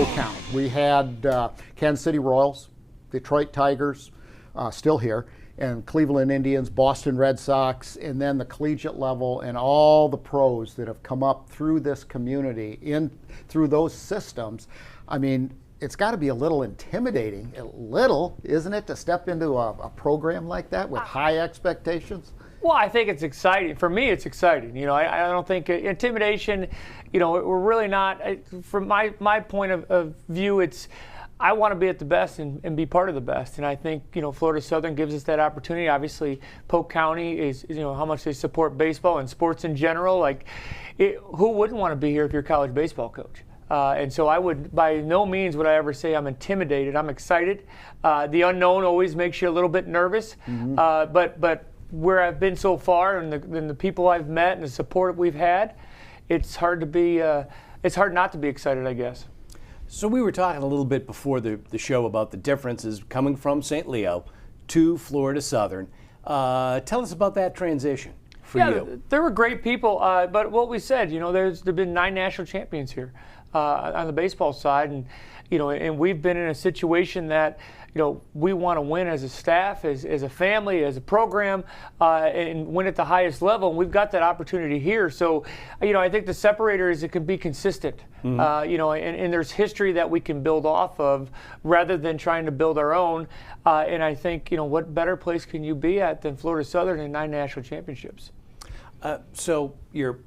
Polk County. We had Kansas City Royals, Detroit Tigers, still here, and Cleveland Indians, Boston Red Sox, and then the collegiate level and all the pros that have come up through this community, through those systems. I mean, it's got to be a little intimidating, isn't it, to step into a program like that with high expectations? Well, I think it's exciting. For me, it's exciting. I don't think intimidation, we're really not, from my point of view, I want to be at the best and be part of the best. And I think, Florida Southern gives us that opportunity. Obviously, Polk County is how much they support baseball and sports in general. Who wouldn't want to be here if you're a college baseball coach? And so I would, by no means would I ever say I'm intimidated. I'm excited. The unknown always makes you a little bit nervous. Mm-hmm. But where I've been so far and the people I've met and the support we've had, it's hard not to be excited, I guess. So we were talking a little bit before the show about the differences coming from St. Leo to Florida Southern. Tell us about that transition for you. There were great people, but what we said, there's been 9 national champions here on the baseball side, and we've been in a situation that we want to win as a staff, as a family, as a program, and win at the highest level. And we've got that opportunity here. So, I think the separator is it can be consistent. Mm-hmm. And there's history that we can build off of rather than trying to build our own. And I think, what better place can you be at than Florida Southern in 9 national championships? So you're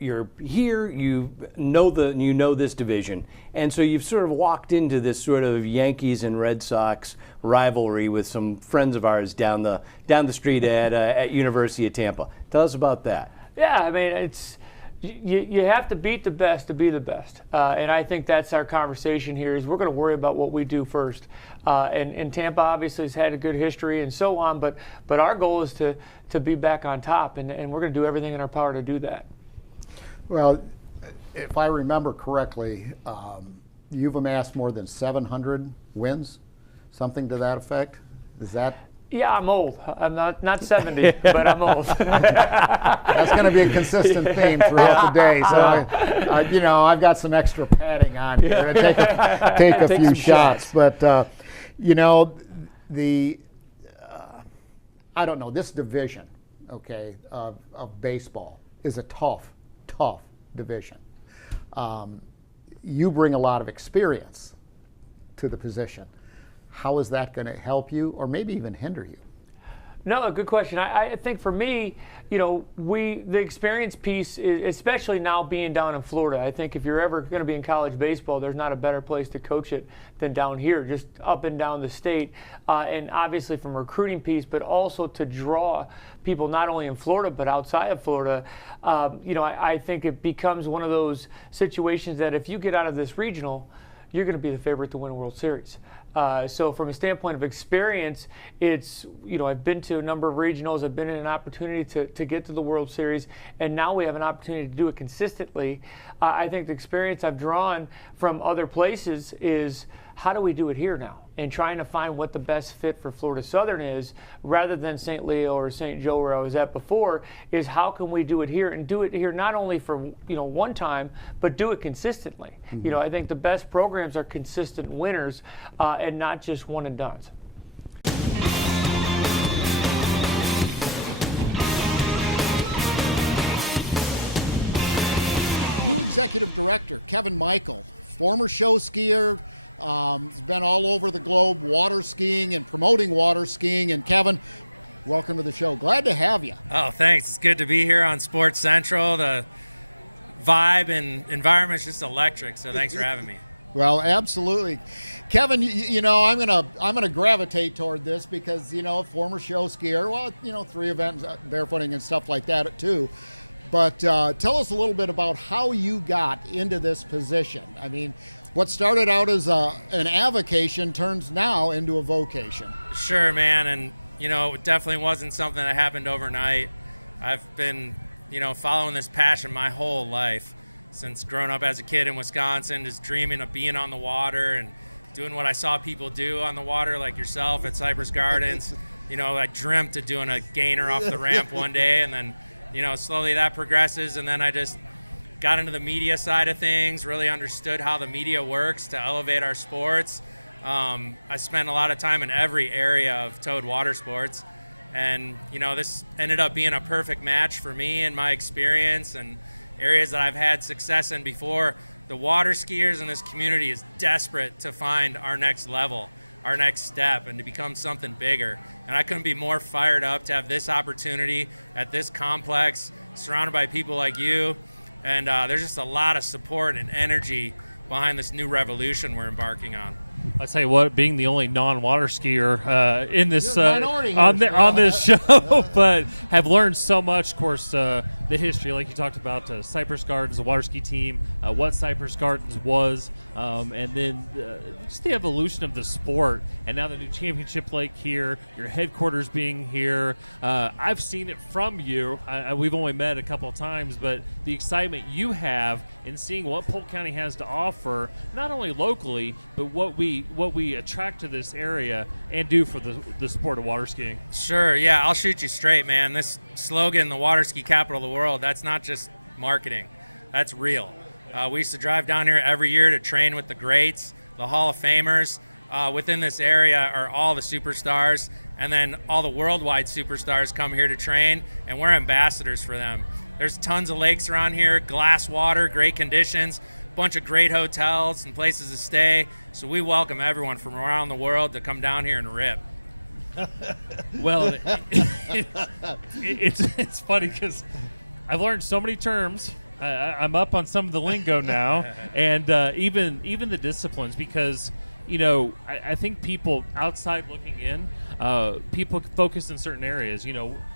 here, you know this division, and so you've sort of walked into this sort of Yankees and Red Sox rivalry with some friends of ours down the street at University of Tampa. Tell us about that. Yeah, I mean, it's you have to beat the best to be the best, and I think that's our conversation here. Is we're going to worry about what we do first, and Tampa obviously has had a good history and so on, but our goal is to be back on top, and we're going to do everything in our power to do that. Well, if I remember correctly, you've amassed more than 700 wins, something to that effect. Is that? Yeah, I'm old. I'm not 70, but I'm old. That's going to be a consistent theme throughout the day. So, I've got some extra padding on here. Take a few shots. But, I don't know, this division, of baseball is a tough division. You bring a lot of experience to the position. How is that going to help you or maybe even hinder you? No, good question. I think for me, the experience piece, especially now being down in Florida, I think if you're ever going to be in college baseball, there's not a better place to coach it than down here, just up and down the state. And obviously from a recruiting piece, but also to draw people not only in Florida, but outside of Florida. I think it becomes one of those situations that if you get out of this regional, you're going to be the favorite to win a World Series. So from a standpoint of experience, it's, I've been to a number of regionals, I've been in an opportunity to get to the World Series, and now we have an opportunity to do it consistently. I think the experience I've drawn from other places is how do we do it here now? And trying to find what the best fit for Florida Southern is, rather than St. Leo or St. Joe where I was at before, is how can we do it here and do it here not only for one time, but do it consistently. Mm-hmm. I think the best programs are consistent winners and not just one and dones. New executive director Kevin Michael, former show skier. He's been all over the globe water skiing and promoting water skiing. And Kevin, welcome to the show. Glad to have you. Oh, thanks. It's good to be here on Sports Central. The vibe and environment's just electric, so thanks for having me. Well, absolutely. Kevin, I'm gonna gravitate toward this because, former show skier, 3 events, barefooting and stuff like that too. But tell us a little bit about how you got into this position. I mean, what started out as an avocation turns now into a vocation. Sure, man, and it definitely wasn't something that happened overnight. I've been, following this passion my whole life, since growing up as a kid in Wisconsin, just dreaming of being on the water and doing what I saw people do on the water, like yourself at Cypress Gardens. I dreamt of doing a gainer off the ramp one day, and then, slowly that progresses, and then I just got into the media side of things, really understood how the media works to elevate our sports. I spent a lot of time in every area of towed water sports, and this ended up being a perfect match for me and my experience and areas that I've had success in before. The water skiers in this community is desperate to find our next level, our next step, and to become something bigger. And I couldn't be more fired up to have this opportunity at this complex, surrounded by people like you. And there's just a lot of support and energy behind this new revolution we're embarking on. I tell you what, being the only non-water skier in this on this show, but have learned so much. Of course, the history, like you talked about, Cypress Gardens, the water ski team, what Cypress Gardens was, and then just the evolution of the sport, and now the new championship lake here, your headquarters being here. I've seen it from you. We've only met a couple of times, but the excitement you have in seeing what Polk County has to offer, not only locally, but what we attract to this area and do for the sport of water skiing. Sure, yeah, I'll shoot you straight, man. This slogan, the water ski capital of the world, that's not just marketing. That's real. We used to drive down here every year to train with the greats, the Hall of Famers. Within this area are all the superstars, and then all the worldwide superstars come here to train, and we're ambassadors for them. There's tons of lakes around here, glass water, great conditions, bunch of great hotels and places to stay. So we welcome everyone from around the world to come down here and rip. Well, it's funny because I've learned so many terms. I'm up on some of the lingo now, and even the disciplines, because I think people outside looking in, people focus in certain areas,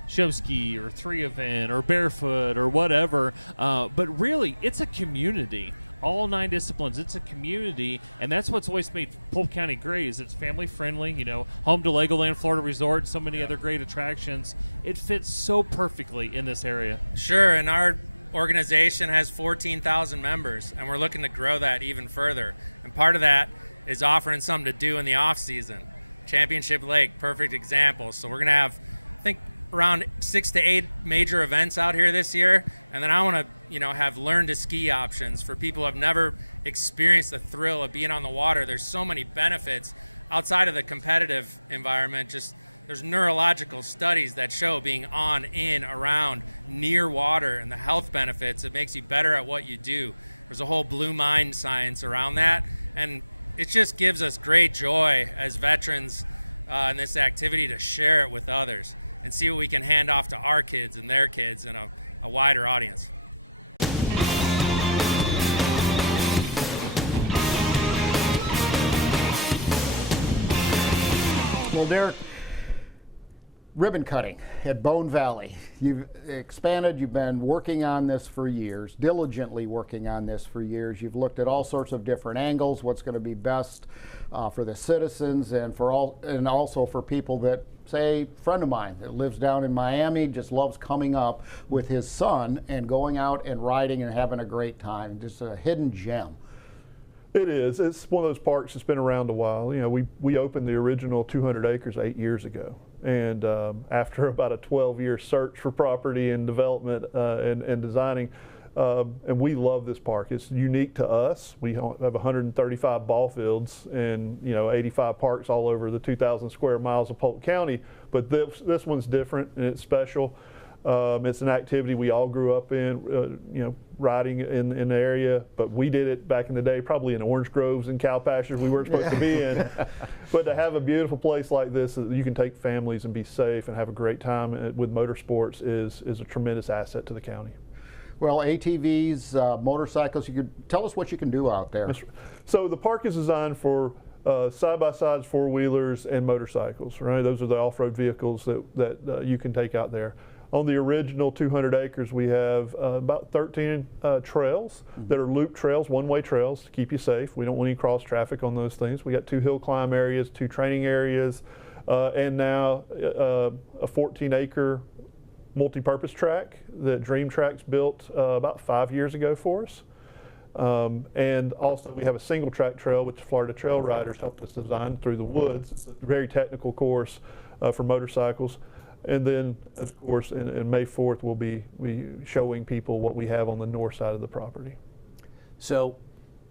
show ski or 3-event or barefoot or whatever, but really it's a community. All 9 disciplines, it's a community, and that's what's always made Polk County great. Is it's family friendly, home to Legoland Florida Resort, so many other great attractions. It fits so perfectly in this area. Sure, and our organization has 14,000 members, and we're looking to grow that even further. And part of that is offering something to do in the off season. Championship Lake, perfect example. So we're gonna have, I think, around 6 to 8 major events out here this year, and then I want to have learn to ski options for people who have never experienced the thrill of being on the water. There's so many benefits outside of the competitive environment. Just there's neurological studies that show being on, in, around, near water, and the health benefits. It makes you better at what you do. There's a whole blue mind science around that, and it just gives us great joy as veterans in this activity to share it with others and see what we can hand off to our kids and their kids and a wider audience. Well, Derek, ribbon cutting at Bone Valley. You've expanded, you've been working on this for years, diligently working on this for years. You've looked at all sorts of different angles, what's going to be best for the citizens and also for people that, say, a friend of mine that lives down in Miami, just loves coming up with his son and going out and riding and having a great time. Just a hidden gem. It is. It's one of those parks that's been around a while. We opened the original 200 acres 8 years ago. And after about a 12-year search for property and development and designing, and we love this park. It's unique to us. We have 135 ball fields and 85 parks all over the 2,000 square miles of Polk County. But this one's different and it's special. It's an activity we all grew up in, riding in the area, but we did it back in the day, probably in orange groves and cow pastures we weren't supposed to be in. But to have a beautiful place like this that you can take families and be safe and have a great time with motorsports is a tremendous asset to the county. Well, ATVs, motorcycles, you could tell us what you can do out there. So the park is designed for side-by-sides, four-wheelers, and motorcycles, right? Those are the off-road vehicles that you can take out there. On the original 200 acres, we have about 13 trails that are loop trails, one-way trails to keep you safe. We don't want any cross traffic on those things. We got 2 hill climb areas, 2 training areas, and now a 14-acre multi-purpose track that Dream Tracks built about 5 years ago for us. And also we have a single track trail which Florida Trail Riders helped us design through the woods. It's a very technical course for motorcycles. And then, of course, in May 4th, we'll be showing people what we have on the north side of the property. So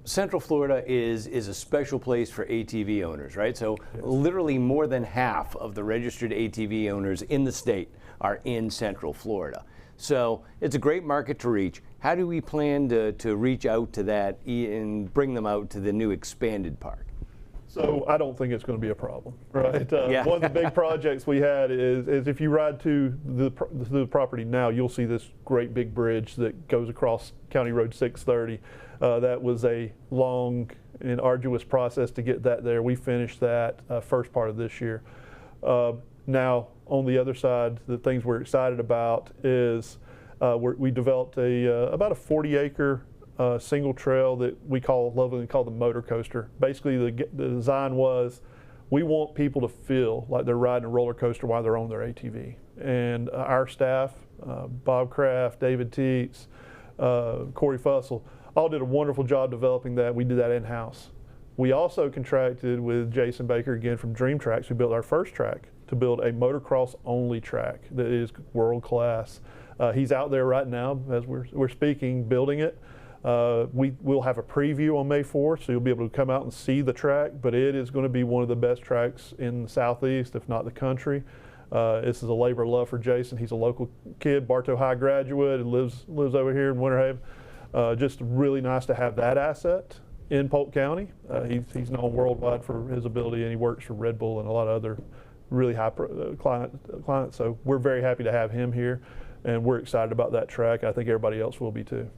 Central Florida is a special place for ATV owners, right? So literally more than half of the registered ATV owners in the state are in Central Florida. So it's a great market to reach. How do we plan to reach out to that and bring them out to the new expanded park? So I don't think it's going to be a problem, right? Yeah. One of the big projects we had is if you ride to the property now, you'll see this great big bridge that goes across County Road 630. That was a long and arduous process to get that there. We finished that first part of this year. Now, on the other side, the things we're excited about is we developed about a 40-acre single trail that we lovingly call the motor coaster. Basically, the design was we want people to feel like they're riding a roller coaster while they're on their ATV. And our staff, Bob Kraft, David Teets, Corey Fussell, all did a wonderful job developing that. We did that in-house. We also contracted with Jason Baker, again from Dream Tracks, who built our first track, to build a motocross-only track that is world-class. He's out there right now as we're speaking, building it. We'll have a preview on May 4th, so you'll be able to come out and see the track, but it is going to be one of the best tracks in the Southeast, if not the country. This is a labor of love for Jason. He's a local kid, Bartow High graduate, and lives over here in Winter Haven. Just really nice to have that asset in Polk County. He's known worldwide for his ability, and he works for Red Bull and a lot of other really high clients. So we're very happy to have him here, and we're excited about that track. I think everybody else will be too.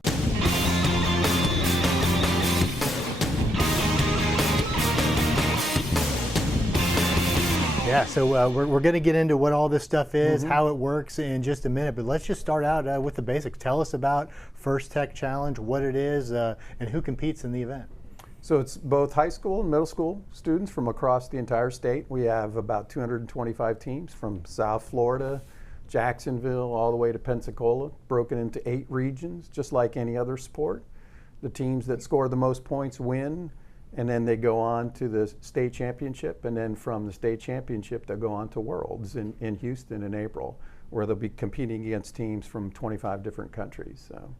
Yeah, so we're going to get into what all this stuff is, how it works in just a minute, but let's just start out with the basics. Tell us about First Tech Challenge, what it is, and who competes in the event. So it's both high school and middle school students from across the entire state. We have about 225 teams from South Florida, Jacksonville, all the way to Pensacola, broken into 8 regions, just like any other sport. The teams that score the most points win, and then they go on to the state championship, and then from the state championship they'll go on to Worlds in Houston in April, where they'll be competing against teams from 25 different countries. So.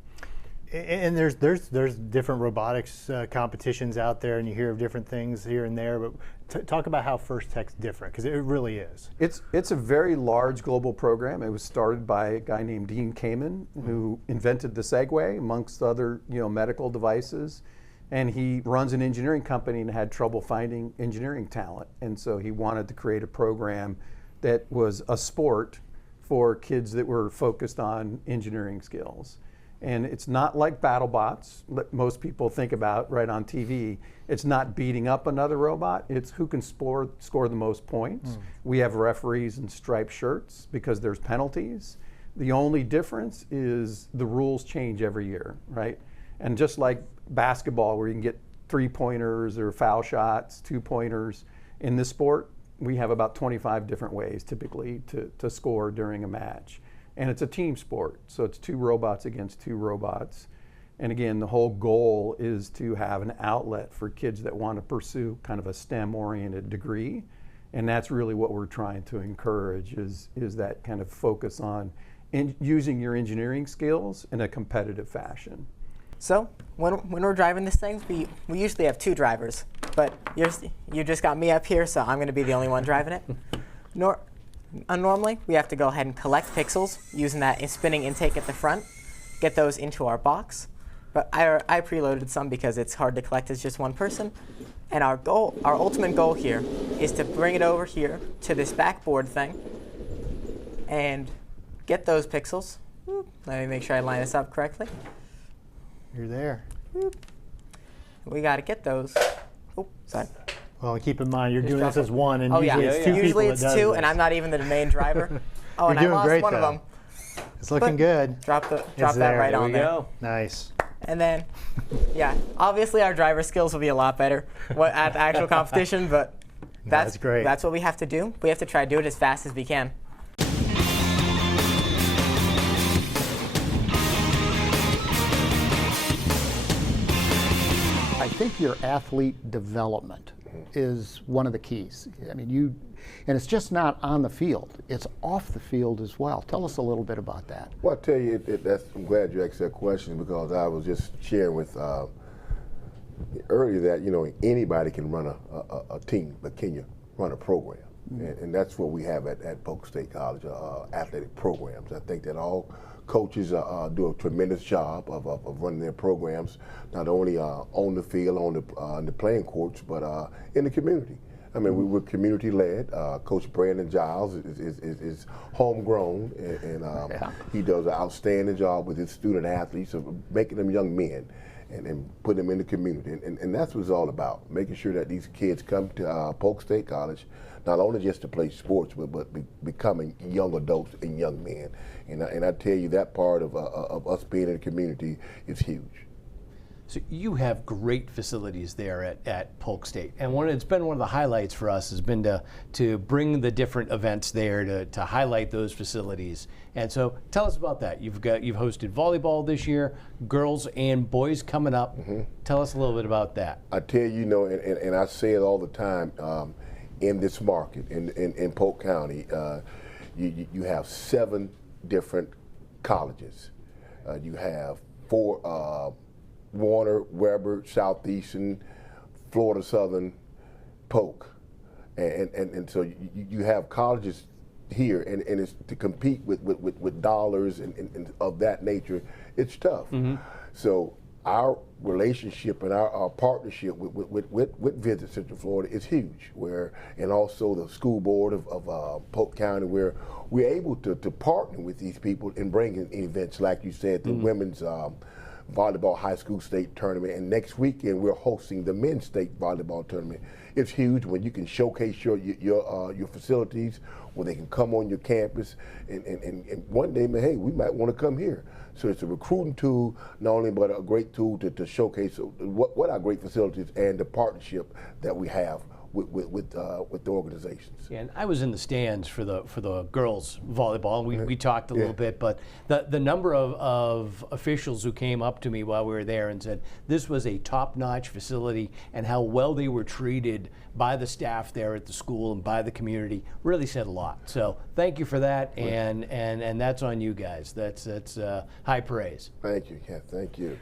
And there's different robotics competitions out there, and you hear of different things here and there, but talk about how First Tech's different, because it really is. It's a very large global program. It was started by a guy named Dean Kamen, who invented the Segway, amongst other medical devices. And he runs an engineering company and had trouble finding engineering talent. And so he wanted to create a program that was a sport for kids that were focused on engineering skills. And it's not like BattleBots that most people think about right on TV. It's not beating up another robot. It's who can score the most points. We have referees in striped shirts because there's penalties. The only difference is the rules change every year, right? And just like basketball, where you can get 3-pointers or foul shots, 2-pointers, in this sport, we have about 25 different ways typically to score during a match. And it's a team sport, so it's 2 robots against 2 robots. And again, the whole goal is to have an outlet for kids that want to pursue kind of a STEM-oriented degree. And that's really what we're trying to encourage is that kind of focus on using your engineering skills in a competitive fashion. So when we're driving this thing, we usually have 2 drivers, but you just got me up here, so I'm going to be the only one driving it. Normally, we have to go ahead and collect pixels using that spinning intake at the front, get those into our box. But I preloaded some because it's hard to collect as just one person. And our ultimate goal here is to bring it over here to this backboard thing and get those pixels. Let me make sure I line this up correctly. You're there. We got to get those. Oh, sorry. Well, keep in mind, you're Just doing drop this as one, and usually it's 2 people Usually that it's does 2, this. and I'm not even the main driver. Oh, You're and I doing lost great, one of though. them. It's looking But good. Drop that there. right There on we there. go. Nice. And then, yeah, obviously our driver skills will be a lot better at the actual competition, but That's great. That's what we have to do. We have to try to do it as fast as we can. I think your athlete development is one of the keys. I mean, And it's just not on the field, it's off the field as well. Tell us a little bit about that. Well, I tell you, I'm glad you asked that question, because I was just sharing with earlier that, you know, anybody can run a team, but can you run a program? And that's what we have at Polk State College, athletic programs. I think that all coaches do a tremendous job of running their programs, not only on the field, on the playing courts, but in the community. I mean, we're community-led. Coach Brandon Giles is homegrown, and he does an outstanding job with his student athletes of making them young men and putting them in the community. And that's what it's all about, making sure that these kids come to Polk State College, not only just to play sports, but becoming young adults and young men. And I tell you, that part of us being in the community is huge. So you have great facilities there at Polk State, and it's been one of the highlights for us has been to bring the different events there to highlight those facilities. And so tell us about that. You've hosted volleyball this year, girls and boys coming up. Tell us a little bit about that. I tell you, you know, and I say it all the time, in this market, in Polk County, you have 7 different colleges. You have 4 Warner, Weber, Southeastern, Florida Southern, Polk, and so you have colleges here, and it's to compete with dollars and of that nature. It's tough. So our relationship and our partnership with Visit Central Florida is huge. And also the school board of Polk County, where we're able to partner with these people and bring in events like you said, the women's volleyball high school state tournament, and next weekend we're hosting the men's state volleyball tournament. It's huge when you can showcase your facilities, where they can come on your campus, and one day, hey, we might want to come here. So it's a recruiting tool, not only, but a great tool to showcase what our great facilities and the partnership that we have with the organizations. Yeah, and I was in the stands for the girls volleyball. We talked a little bit, but the number of officials who came up to me while we were there and said this was a top-notch facility, and how well they were treated by the staff there at the school and by the community really said a lot. So thank you for that, and that's on you guys. That's high praise. Thank you, Ken. Thank you.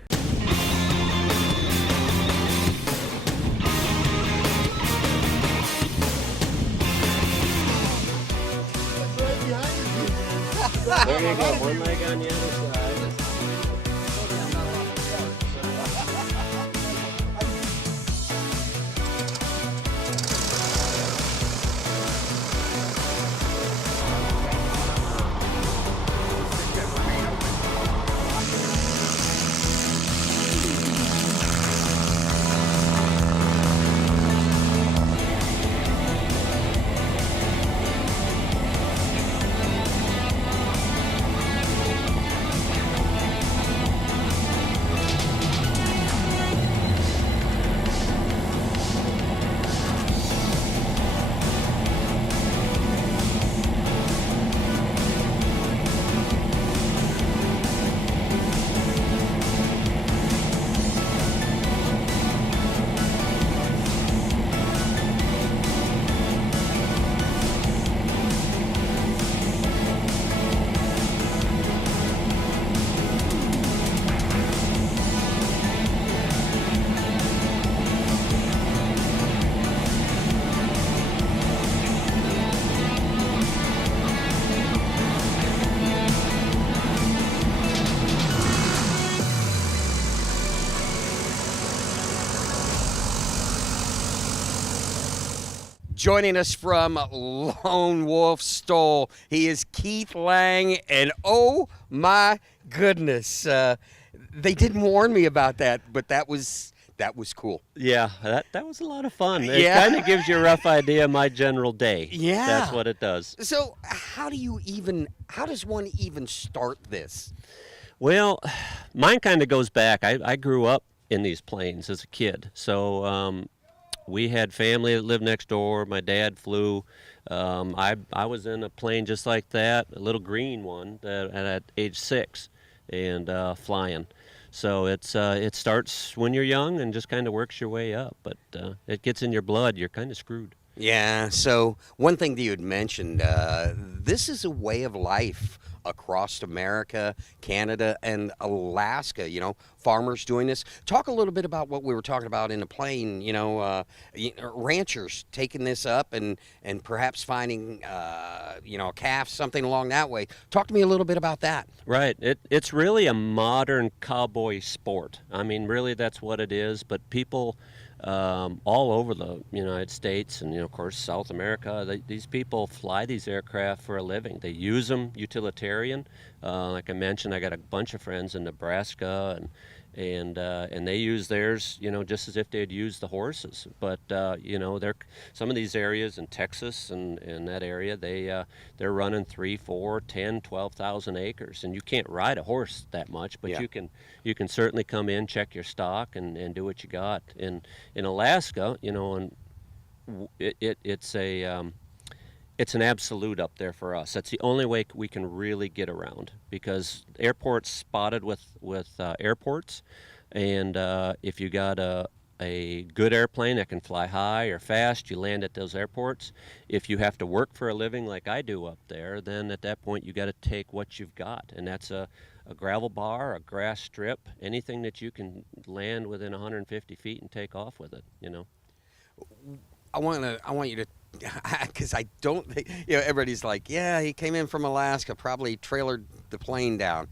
Joining us from Lone Wolf STOL, he is Keith Lange, and oh my goodness, they didn't warn me about that, but that was cool. Yeah, that was a lot of fun. It Yeah. kind of gives you a rough idea of my general day. Yeah. That's what it does. So how does one even start this? Well, mine kind of goes back. I grew up in these plains as a kid, so we had family that lived next door. My dad flew. I was in a plane just like that, a little green one at age 6, and flying. So it starts when you're young and just kind of works your way up. But it gets in your blood. You're kind of screwed. Yeah, so one thing that you had mentioned, this is a way of life across America, Canada, and Alaska, you know, farmers doing this. Talk a little bit about what we were talking about in the plane, you know, ranchers taking this up and perhaps finding, you know, a calf, something along that way. Talk to me a little bit about that. Right. It's really a modern cowboy sport. I mean, really, that's what it is. But people all over the United States and, you know, of course, South America, these people fly these aircraft for a living. They use them utilitarian. Like I mentioned, I got a bunch of friends in Nebraska, and they use theirs, you know, just as if they'd use the horses. But you know, some of these areas in Texas and in that area, they're running 3, 4, 10, 12,000 acres, and you can't ride a horse that much, but you can certainly come in, check your stock, and do what you got. In Alaska, you know, and it's an absolute up there for us. That's the only way we can really get around, because airports spotted with airports, and if you got a good airplane that can fly high or fast, you land at those airports. If you have to work for a living like I do up there, then at that point you got to take what you've got, and that's a gravel bar, a grass strip, anything that you can land within 150 feet and take off with it, you know. I want you to, because I don't think, you know, everybody's like, yeah, he came in from Alaska, probably trailered the plane down.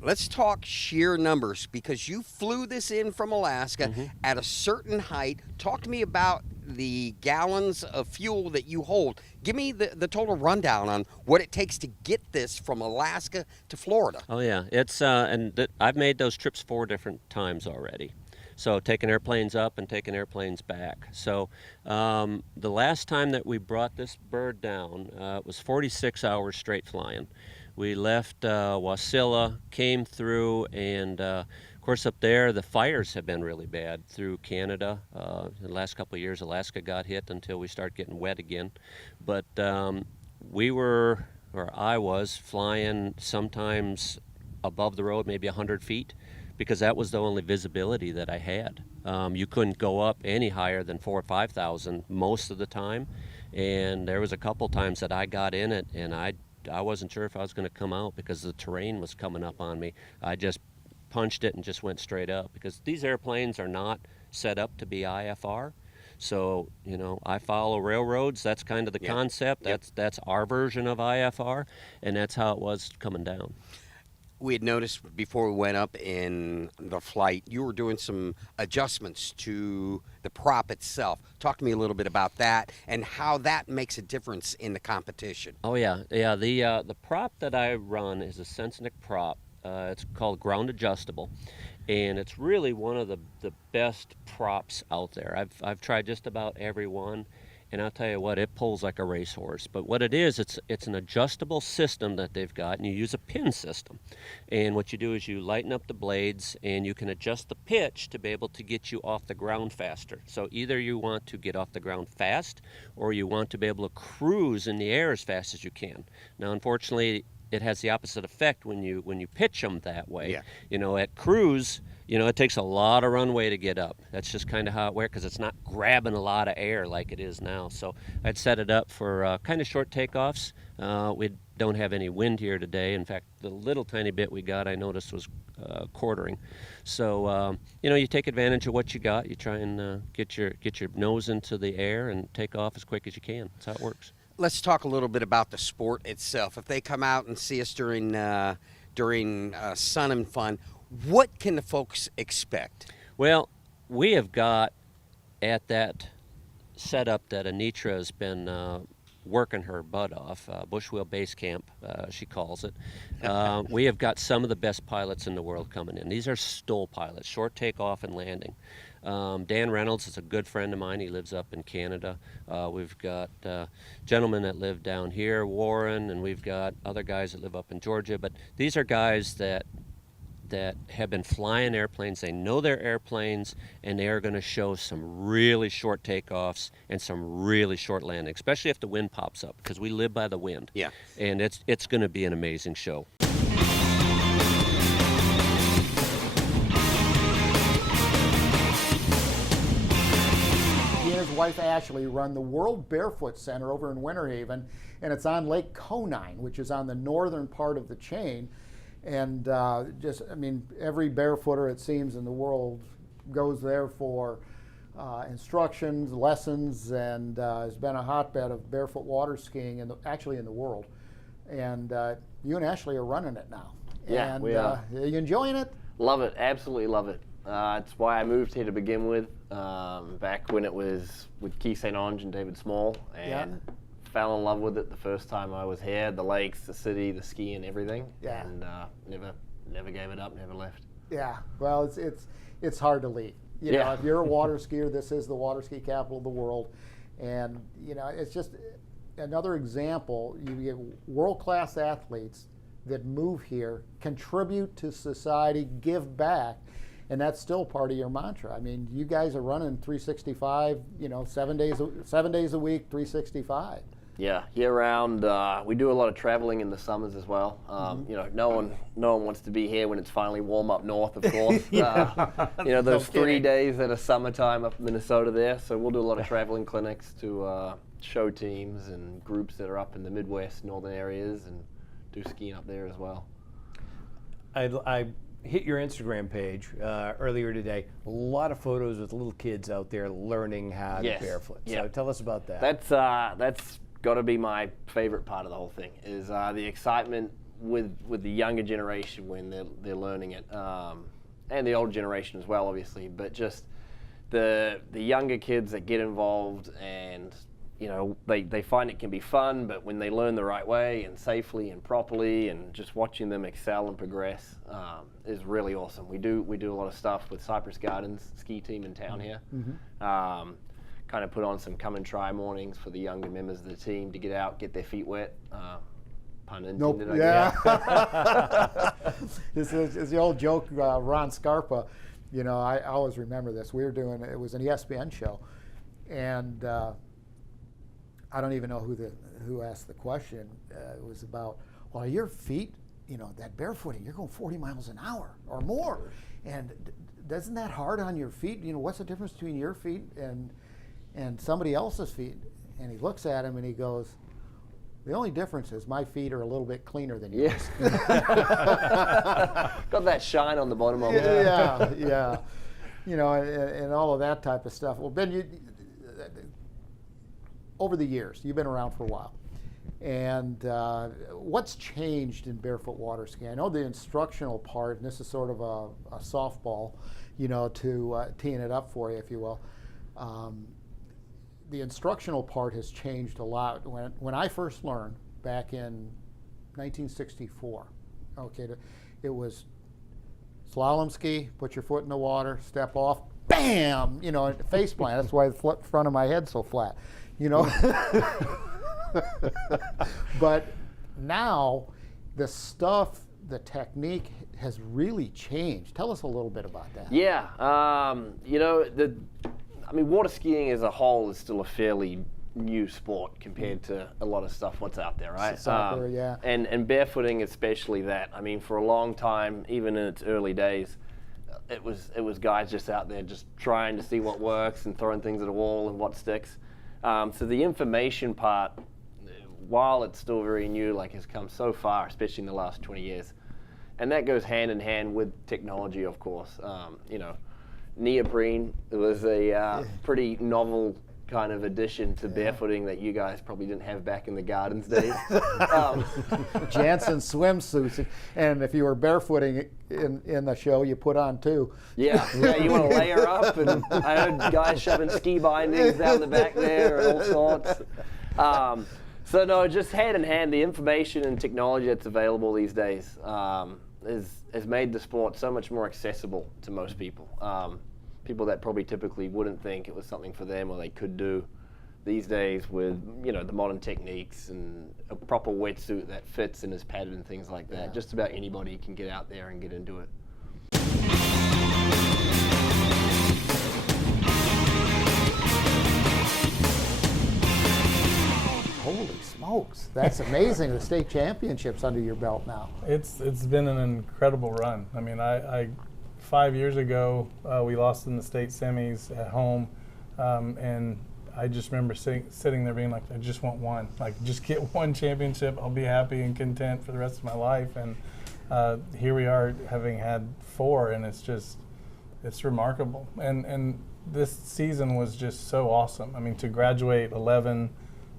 Let's talk sheer numbers, because you flew this in from Alaska at a certain height. Talk to me about the gallons of fuel that you hold. Give me the total rundown on what it takes to get this from Alaska to Florida. Oh yeah, it's I've made those trips 4 different times already. So taking airplanes up and taking airplanes back. So the last time that we brought this bird down, it was 46 hours straight flying. We left Wasilla, came through, and of course up there the fires have been really bad through Canada. The last couple of years Alaska got hit until we started getting wet again. But I was flying sometimes above the road, maybe 100 feet. Because that was the only visibility that I had. You couldn't go up any higher than 4,000 or 5,000 most of the time, and there was a couple times that I got in it, and I wasn't sure if I was going to come out because the terrain was coming up on me. I just punched it and just went straight up, because these airplanes are not set up to be IFR. So, you know, I follow railroads. That's kind of the concept. That's our version of IFR, and that's how it was coming down. We had noticed before we went up in the flight, you were doing some adjustments to the prop itself. Talk to me a little bit about that and how that makes a difference in the competition. Oh yeah. The prop that I run is a Sensonic prop. It's called ground adjustable, and it's really one of the best props out there. I've tried just about every one. And I'll tell you what, it pulls like a racehorse. But what it is, it's an adjustable system that they've got, and you use a pin system. And what you do is you lighten up the blades, and you can adjust the pitch to be able to get you off the ground faster. So either you want to get off the ground fast, or you want to be able to cruise in the air as fast as you can. Now, unfortunately, it has the opposite effect when you pitch them that way. Yeah. You know, at cruise, you know, it takes a lot of runway to get up. That's just kind of how it works, because it's not grabbing a lot of air like it is now. So I'd set it up for kind of short takeoffs. We don't have any wind here today. In fact, the little tiny bit we got, I noticed, was quartering. So you know, you take advantage of what you got. You try and get your nose into the air and take off as quick as you can. That's how it works. Let's talk a little bit about the sport itself. If they come out and see us during Sun and Fun, what can the folks expect? Well, we have got at that setup that Anitra has been working her butt off, Bushwheel Base Camp, she calls it. We have got some of the best pilots in the world coming in. These are STOL pilots, short takeoff and landing. Dan Reynolds is a good friend of mine. He lives up in Canada. We've got gentlemen that live down here, Warren, and we've got other guys that live up in Georgia. But these are guys that have been flying airplanes. They know their airplanes, and they are going to show some really short takeoffs and some really short landings, especially if the wind pops up, because we live by the wind. Yeah. And it's going to be an amazing show. wife Ashley run the World Barefoot Center over in Winter Haven, and it's on Lake Conine, which is on the northern part of the chain. And every barefooter, it seems, in the world goes there for instructions, lessons, and has been a hotbed of barefoot water skiing actually in the world. And you and Ashley are running it now. Yeah, and, we are. Are you enjoying it? Love it, absolutely love it. It's why I moved here to begin with, back when it was with Keith St. Onge and David Small, and fell in love with it the first time I was here. The lakes, the city, the skiing, everything. Yeah. And never gave it up, never left. Yeah, well, it's hard to leave. You know, if you're a water skier, this is the water ski capital of the world, and it's just another example. You get world-class athletes that move here, contribute to society, give back, and that's still part of your mantra. I mean, you guys are running 365, 7 days a week, 365. Yeah, year-round. We do a lot of traveling in the summers as well. No one wants to be here when it's finally warm up north, of course. Those 3 days that are summertime up in Minnesota there. So we'll do a lot of traveling clinics to show teams and groups that are up in the Midwest, northern areas, and do skiing up there as well. I hit your Instagram page earlier today. A lot of photos with little kids out there learning how to barefoot. So tell us about that. That's got to be my favorite part of the whole thing, is the excitement with the younger generation when they're learning it, and the older generation as well, obviously. But just the younger kids that get involved, and they find it can be fun, but when they learn the right way and safely and properly, and just watching them excel and progress is really awesome. We do a lot of stuff with Cypress Gardens ski team in town here. Kind of put on some come and try mornings for the younger members of the team to get out, get their feet wet. Pun intended. Nope. Yeah. This is the old joke. Ron Scarpa, I always remember this. It was an ESPN show, and I don't even know who asked the question. It was about, well, your feet, that barefooting, you're going 40 miles an hour or more, and isn't that hard on your feet? What's the difference between your feet and somebody else's feet? And he looks at him and he goes, the only difference is my feet are a little bit cleaner than yours. Got that shine on the bottom of it. Yeah. And all of that type of stuff. Well, Ben, over the years, you've been around for a while. And what's changed in barefoot water skiing? I know the instructional part, and this is sort of a softball, to teeing it up for you, if you will. The instructional part has changed a lot. When I first learned back in 1964, it was slalom ski, put your foot in the water, step off, bam, face plant. That's why the front of my head's so flat, But now the stuff, the technique has really changed. Tell us a little bit about that. Yeah, water skiing as a whole is still a fairly new sport compared to a lot of stuff what's out there, right? Soccer, yeah. And barefooting especially that. For a long time, even in its early days, it was guys just out there just trying to see what works and throwing things at a wall and what sticks. So the information part, while it's still very new, has come so far, especially in the last 20 years. And that goes hand in hand with technology, of course. Neoprene was a pretty novel kind of addition to barefooting that you guys probably didn't have back in the Gardens days. Jansen swimsuits, and if you were barefooting in the show, you put on two. Yeah, you want to layer up, and I heard guys shoving ski bindings down the back there and all sorts. So no, just hand in hand, the information and technology that's available these days has made the sport so much more accessible to most people. People that probably typically wouldn't think it was something for them or they could do. These days with, the modern techniques and a proper wetsuit that fits and is padded and things like that, just about anybody can get out there and get into it. Holy smokes, that's amazing. The state championship's under your belt now. It's been an incredible run. 5 years ago, we lost in the state semis at home, and I just remember sitting there being like, I just want one. Like, just get one championship. I'll be happy and content for the rest of my life. And here we are having had 4, and it's remarkable. And this season was just so awesome. I mean, to graduate 11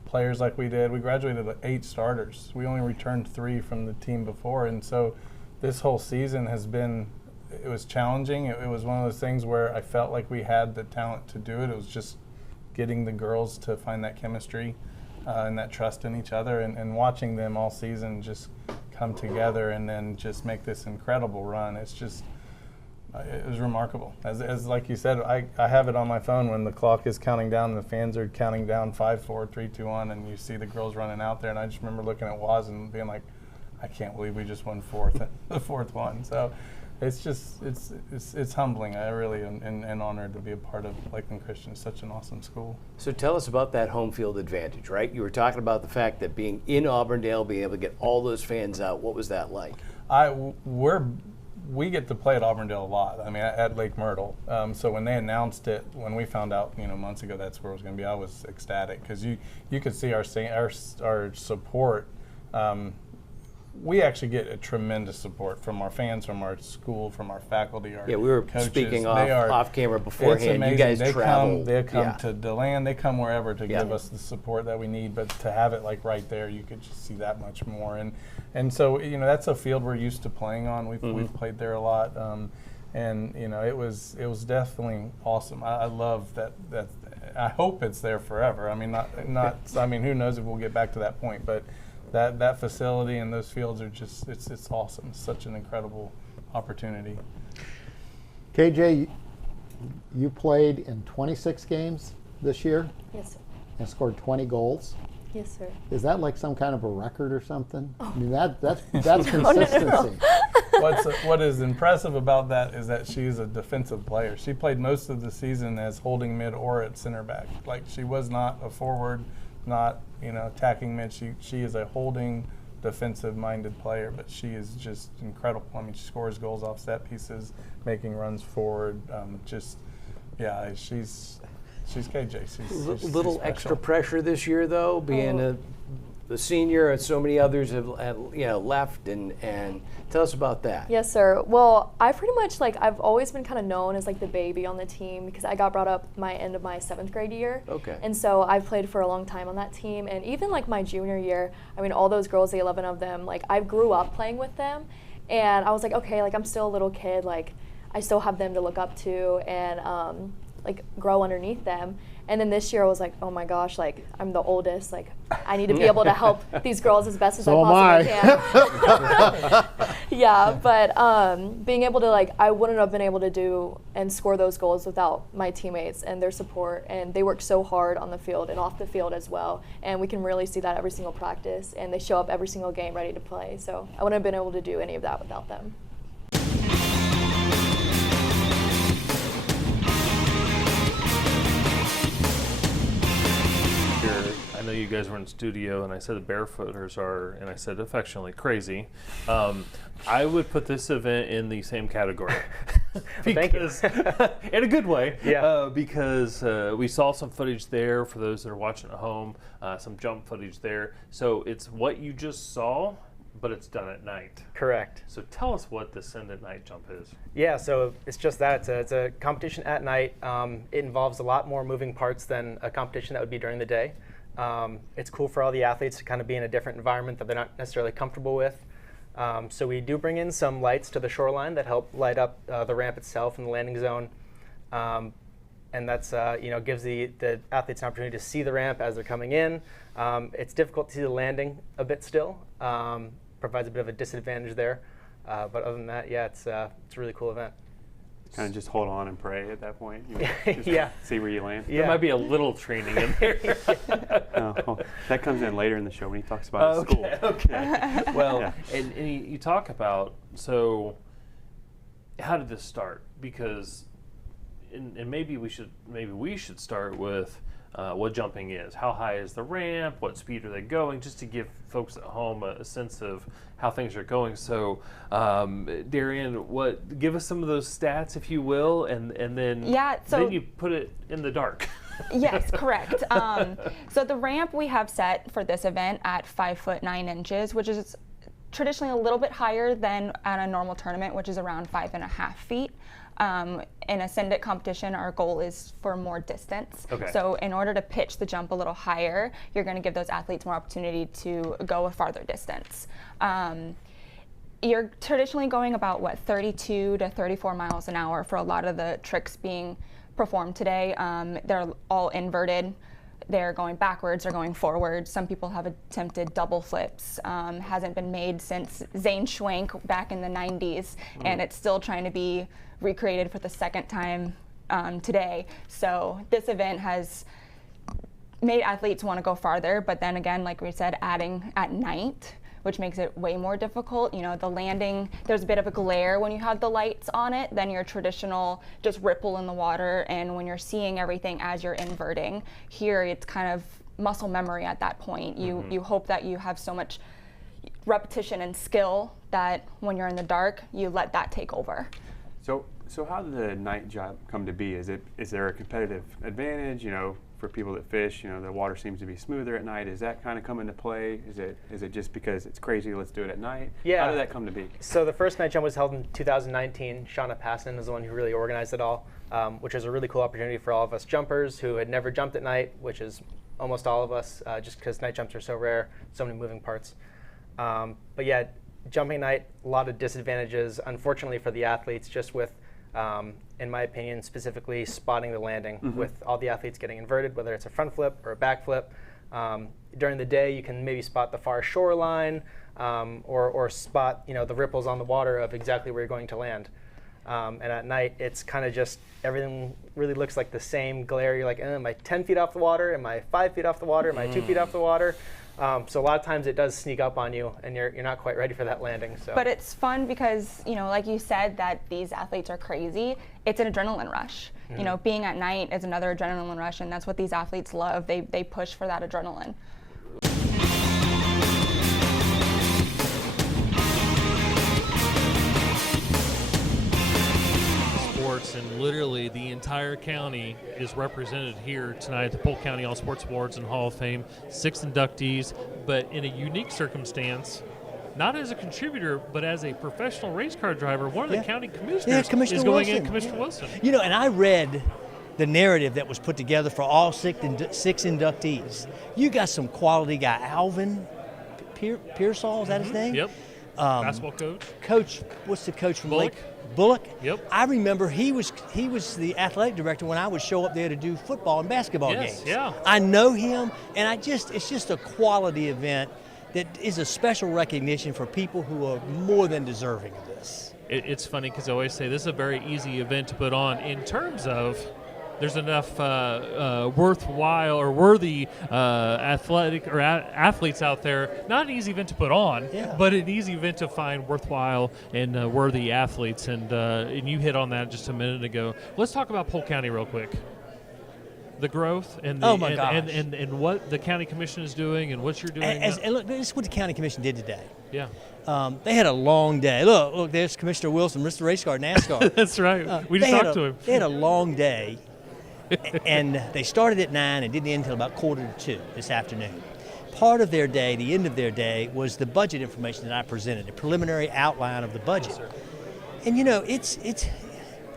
players like we did, we graduated 8 starters. We only returned 3 from the team before. And so this whole season has been, it was challenging. It was one of those things where I felt like we had the talent to do it. It was just getting the girls to find that chemistry and that trust in each other, and watching them all season just come together and then just make this incredible run. It's just, it was remarkable. As like you said, I have it on my phone when the clock is counting down and the fans are counting down 5, 4, 3, 2, 1, and you see the girls running out there, and I just remember looking at Waz and being like, I can't believe we just won the fourth one. So it's just, it's humbling. I really am honored to be a part of Lakeland Christian. It's such an awesome school. So tell us about that home field advantage, right? You were talking about the fact that being in Auburndale, being able to get all those fans out. What was that like? We get to play at Auburndale a lot. I mean, at Lake Myrtle. So when they announced it, when we found out, months ago that's where it was going to be, I was ecstatic because you could see our support. We actually get a tremendous support from our fans, from our school, from our faculty, our we were coaches. Speaking off camera beforehand. It's you guys travel. They come to DeLand. They come wherever to give us the support that we need. But to have it like right there, you could just see that much more. And so that's a field we're used to playing on. We've played there a lot, and it was definitely awesome. I love that. I hope it's there forever. I mean, not. I mean, who knows if we'll get back to that point, but. That facility and those fields are just, it's awesome. It's such an incredible opportunity. KJ, you played in 26 games this year? Yes, sir. And scored 20 goals? Yes, sir. Is that like some kind of a record or something? Oh. I mean, that's consistency. No. What is impressive about that is that she's a defensive player. She played most of the season as holding mid or at center back. Like, she was not a forward, not attacking mid. She is a holding, defensive-minded player, but she is just incredible. I mean, she scores goals off set pieces, making runs forward. She's KJ. She's little extra pressure this year, though, being the senior, and so many others have left. And tell us about that. Yes, sir. Well, I pretty much I've always been kind of known as the baby on the team because I got brought up end of my 7th grade year. Okay. And so I've played for a long time on that team, and even my junior year, I mean, all those girls, the 11 of them, I grew up playing with them, and I was like, okay, I'm still a little kid, I still have them to look up to and grow underneath them. And then this year I was like, oh my gosh, I'm the oldest, I need to be able to help these girls as best as I possibly can. Yeah, but being able to I wouldn't have been able to do and score those goals without my teammates and their support, and they work so hard on the field and off the field as well, and we can really see that every single practice, and they show up every single game ready to play, so I wouldn't have been able to do any of that without them. I know you guys were in studio, and I said the Barefooters are, and I said affectionately, crazy. I would put this event in the same category. Because, in a good way. Yeah. Because we saw some footage there for those that are watching at home, some jump footage there. So it's what you just saw, but it's done at night. Correct. So tell us what the Send at Night jump is. Yeah, so it's just that. It's a competition at night. It involves a lot more moving parts than a competition that would be during the day. It's cool for all the athletes to kind of be in a different environment that they're not necessarily comfortable with. So we do bring in some lights to the shoreline that help light up the ramp itself and the landing zone. And that's, gives the athletes an opportunity to see the ramp as they're coming in. It's difficult to see the landing a bit still. Provides a bit of a disadvantage there. But other than that, yeah, it's a really cool event. Kind of just hold on and pray at that point. Yeah. See where you land. Yeah. There might be a little training in there. That comes in later in the show when he talks about school. Okay. Yeah. Well, and you talk about, so how did this start? Because, and maybe we should start with what jumping is. How high is the ramp? What speed are they going? Just to give folks at home a sense of how things are going. So, Darian, give us some of those stats, if you will, and then maybe put it in the dark. Yes, correct. So the ramp we have set for this event at 5'9", which is traditionally a little bit higher than at a normal tournament, which is around 5.5 feet. In a syndic competition, our goal is for more distance. Okay. So in order to pitch the jump a little higher, you're going to give those athletes more opportunity to go a farther distance. You're traditionally going about, 32 to 34 miles an hour for a lot of the tricks being performed today. They're all inverted. They're going backwards or going forward. Some people have attempted double flips. Hasn't been made since Zane Schwenk back in the 90s, and it's still trying to be recreated for the second time today. So this event has made athletes want to go farther, but then again, like we said, adding at night, which makes it way more difficult. You know, the landing, there's a bit of a glare when you have the lights on it than your traditional just ripple in the water, and when you're seeing everything as you're inverting. Here, it's kind of muscle memory at that point. You hope that you have so much repetition and skill that when you're in the dark, you let that take over. So how did the night job come to be? Is there a competitive advantage, you know, for people that fish? You know, the water seems to be smoother at night. Is that kind of come into play? Is it just because it's crazy, let's do it at night? Yeah. How did that come to be? So the first night jump was held in 2019. Shauna Passon is the one who really organized it all, which was a really cool opportunity for all of us jumpers who had never jumped at night, which is almost all of us, just because night jumps are so rare, so many moving parts. But yeah, jumping night, a lot of disadvantages, unfortunately for the athletes, just with in my opinion, specifically spotting the landing, with all the athletes getting inverted, whether it's a front flip or a back flip. During the day, you can maybe spot the far shoreline or spot, you know, the ripples on the water of exactly where you're going to land. And at night, it's kind of just everything really looks like the same glare. You're like, am I 10 feet off the water? Am I 5 feet off the water? Am I 2 feet off the water? So a lot of times it does sneak up on you, and you're not quite ready for that landing. So. But it's fun because, you know, like you said, that these athletes are crazy. It's an adrenaline rush. You know, being at night is another adrenaline rush, and that's what these athletes love. They push for that adrenaline. And literally the entire county is represented here tonight at the Polk County All Sports Awards and Hall of Fame. 6 inductees, but in a unique circumstance, not as a contributor, but as a professional race car driver. One of the county commissioners is going in, Commissioner Wilson. You know, and I read the narrative that was put together for all 6 inductees. You got some quality guy. Alvin Pearsall, is that his name? Yep. Basketball coach. What's the coach from Bullock. Bullock? Yep. I remember he was the athletic director when I would show up there to do football and basketball games. Yeah. I know him, and it's just a quality event that is a special recognition for people who are more than deserving of this. It's funny because I always say this is a very easy event to put on in terms of there's enough worthwhile or worthy athletic or athletes out there. Not an easy event to put on, but an easy event to find worthwhile and worthy athletes. And you hit on that just a minute ago. Let's talk about Polk County real quick. The growth and and what the county commission is doing and what you're doing. And look, this is what the county commission did today. Yeah. They had a long day. Look, there's Commissioner Wilson, Mr. Race Car, NASCAR. That's right. We just talked to him. They had a long day. And they started at 9 and didn't end until about 1:45 this afternoon. Part of their day, the end of their day, was the budget information that I presented, a preliminary outline of the budget. And you know, it's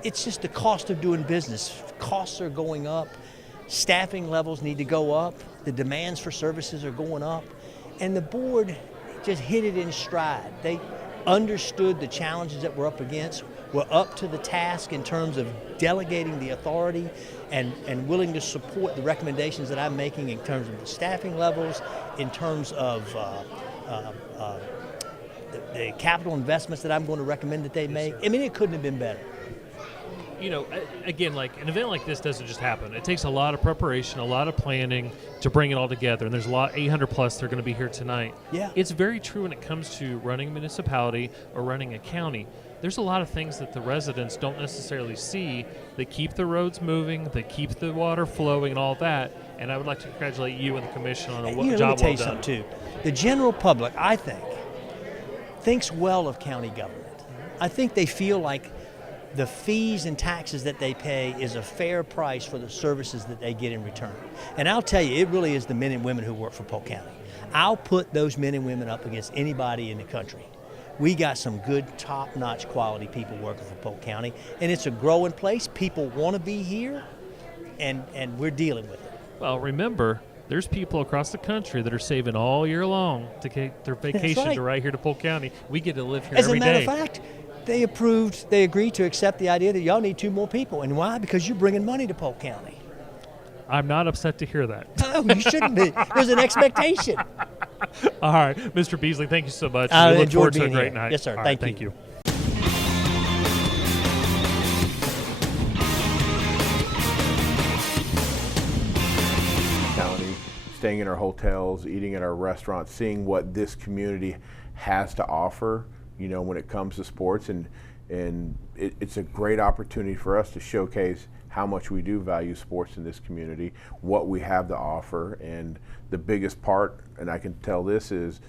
just the cost of doing business. Costs are going up. Staffing levels need to go up. The demands for services are going up. And the board just hit it in stride. They understood the challenges that we're up against, were up to the task in terms of delegating the authority and willing to support the recommendations that I'm making in terms of the staffing levels, in terms of the capital investments that I'm going to recommend that they make. I mean, it couldn't have been better. You know, again, like an event like this doesn't just happen. It takes a lot of preparation, a lot of planning to bring it all together. And there's a lot, 800 plus, they're going to be here tonight. Yeah. It's very true when it comes to running a municipality or running a county. There's a lot of things that the residents don't necessarily see. They keep the roads moving, they keep the water flowing and all that. And I would like to congratulate you and the commission on a job well done. Let me tell you something, too. The general public, I think, thinks well of county government. I think they feel like the fees and taxes that they pay is a fair price for the services that they get in return. And I'll tell you, it really is the men and women who work for Polk County. I'll put those men and women up against anybody in the country. We got some good, top-notch quality people working for Polk County, and it's a growing place. People want to be here, and we're dealing with it. Well, remember, there's people across the country that are saving all year long to take their vacation right. to right here to Polk County. We get to live here As every a matter day. of fact, they agreed to accept the idea that y'all need 2 more people. And why? Because you're bringing money to Polk County. I'm not upset to hear that. No, you shouldn't be. There's an expectation. All right, Mr. Beasley, thank you so much. I We look enjoyed forward to a being great here. night. Yes, sir. All right, Thank you. County, staying in our hotels, eating at our restaurants, seeing what this community has to offer, you know, when it comes to sports, and it's a great opportunity for us to showcase how much we do value sports in this community, what we have to offer. And the biggest part, and I can tell this, is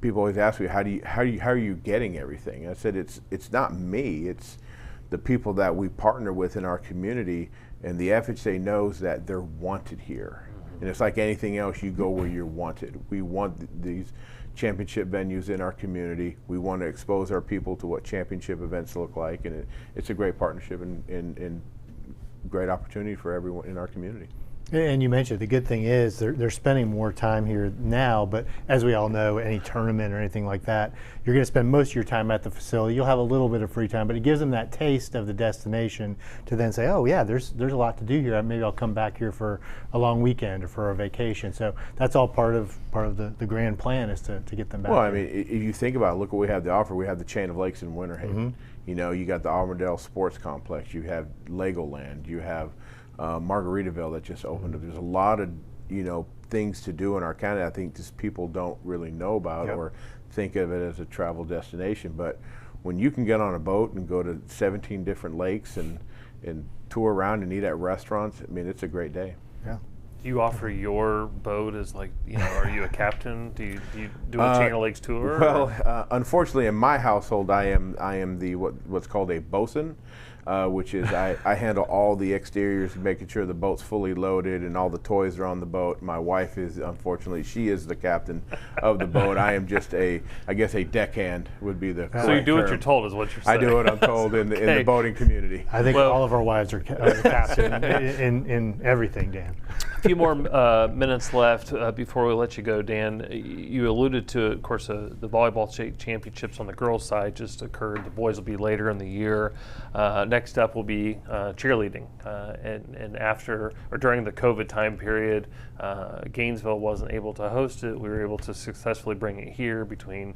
people always ask me, how are you getting everything? I said, it's not me, it's the people that we partner with in our community, and the FHA knows that they're wanted here. And it's like anything else, you go where you're wanted. We want these championship venues in our community. We want to expose our people to what championship events look like, and it's a great partnership and great opportunity for everyone in our community. And you mentioned the good thing is they're spending more time here now, but as we all know, any tournament or anything like that, you're going to spend most of your time at the facility. You'll have a little bit of free time, but it gives them that taste of the destination to then say, oh yeah, there's a lot to do here. Maybe I'll come back here for a long weekend or for a vacation. So that's all part of the grand plan, is to get them back. Well, here. I mean, if you think about it, look what we have to offer. We have the chain of lakes in Winter Haven. You know, you got the Auburndale Sports Complex. You have Legoland. You have Margaritaville that just opened up. There's a lot of, you know, things to do in our county I think just people don't really know about or think of it as a travel destination. But when you can get on a boat and go to 17 different lakes and tour around and eat at restaurants, I mean, it's a great day. Yeah. Do you offer your boat as, like, you know, are you a captain? Do you do a Chain of Lakes tour? Well, unfortunately, in my household, I am the what's called a bosun, which is I handle all the exteriors, making sure the boat's fully loaded and all the toys are on the boat. My wife is, unfortunately, she is the captain of the boat. I am just I guess a deckhand would be the correct So you do what term. you're told is what you're saying. I do what I'm told in the boating community. I think all of our wives are captain in everything, Dan. A few more minutes left before we let you go, Dan. You alluded to, of course, the volleyball championships on the girls' side just occurred. The boys will be later in the year. Next up will be cheerleading. And after or during the COVID time period, Gainesville wasn't able to host it. We were able to successfully bring it here between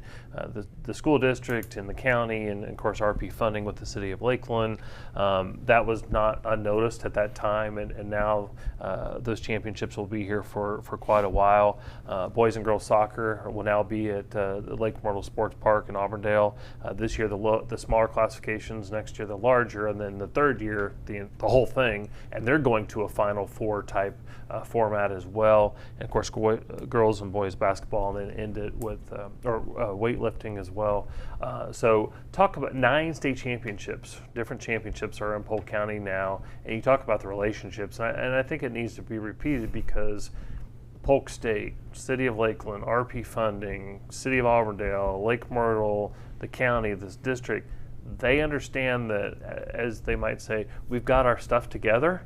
the school district and the county, and of course RP funding with the city of Lakeland. That was not unnoticed at that time, and now those championships will be here for quite a while. Boys and girls soccer will now be at the Lake Myrtle Sports Park in Auburndale. This year the smaller classifications, next year the larger, and then the third year the whole thing, and they're going to a Final Four type format as well. And of course girls and boys basketball, and then end it with weightlifting as well. So talk about 9 state championships. Different championships are in Polk County now, and you talk about the relationships, and I think it needs to be repeated because Polk State, City of Lakeland, RP funding, City of Auburndale, Lake Myrtle, the county, this district, they understand that, as they might say, we've got our stuff together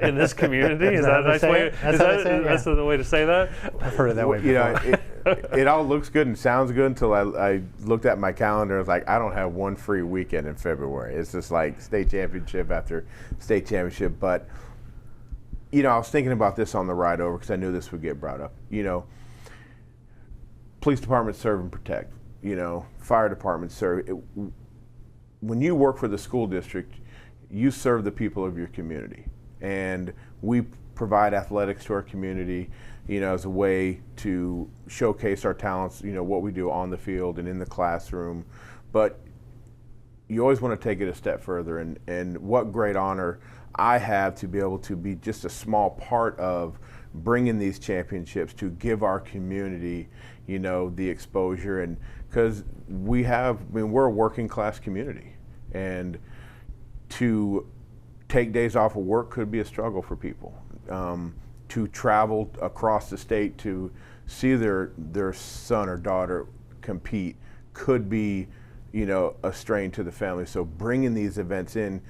in this community. Is that a nice way? That's the way to say that? I've heard it that way before. You know, it all looks good and sounds good until I looked at my calendar. I was like, I don't have one free weekend in February. It's just like state championship after state championship. But, you know, I was thinking about this on the ride over because I knew this would get brought up. You know, police departments serve and protect. You know, fire departments serve. When you work for the school district, you serve the people of your community, and we provide athletics to our community, you know, as a way to showcase our talents, you know, what we do on the field and in the classroom. But you always want to take it a step further, and what great honor I have to be able to be just a small part of bringing these championships to give our community, you know, the exposure. And because we're a working class community, And to take days off of work could be a struggle for people. To travel across the state to see their son or daughter compete could be, a strain to the family. So bringing these events in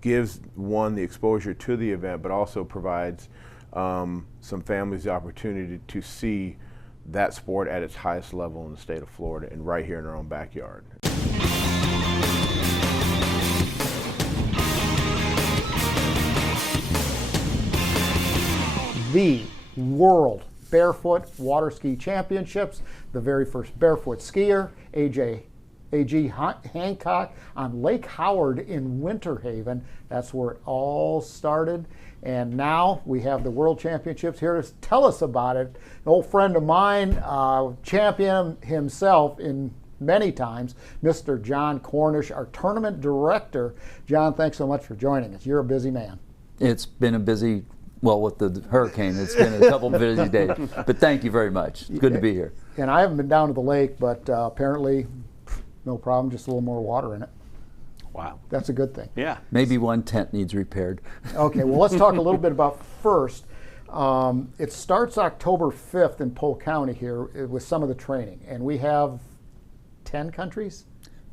gives one the exposure to the event, but also provides some families the opportunity to see that sport at its highest level in the state of Florida and right here in our own backyard. The World Barefoot Waterski Championships, the very first barefoot skier, A.G. Hancock, on Lake Howard in Winter Haven. That's where it all started. And now we have the World Championships here to tell us about it. An old friend of mine, champion himself in many times, Mr. John Cornish, our tournament director. John, thanks so much for joining us. You're a busy man. It's been a busy, well, with the hurricane, it's been a couple busy days. But thank you very much. It's good to be here. And I haven't been down to the lake, but apparently no problem, just a little more water in it. Wow. That's a good thing. Yeah. Maybe one tent needs repaired. Okay, well, let's talk a little bit about first. It starts October 5th in Polk County here with some of the training. And we have 10 countries?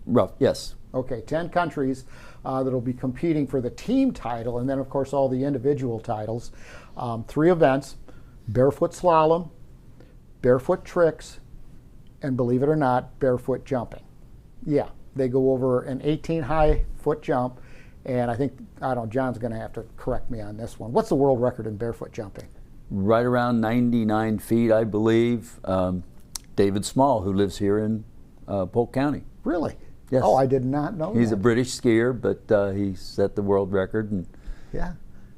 Rough, yes. Okay, 10 countries that'll be competing for the team title, and then, of course, all the individual titles. 3 events: barefoot slalom, barefoot tricks, and believe it or not, barefoot jumping. Yeah, they go over an 18-high foot jump, and I think, John's going to have to correct me on this one. What's the world record in barefoot jumping? Right around 99 feet, I believe. David Small, who lives here in Polk County. Really? Yes. Oh, I did not know He's that. a British skier, but he set the world record. And yeah,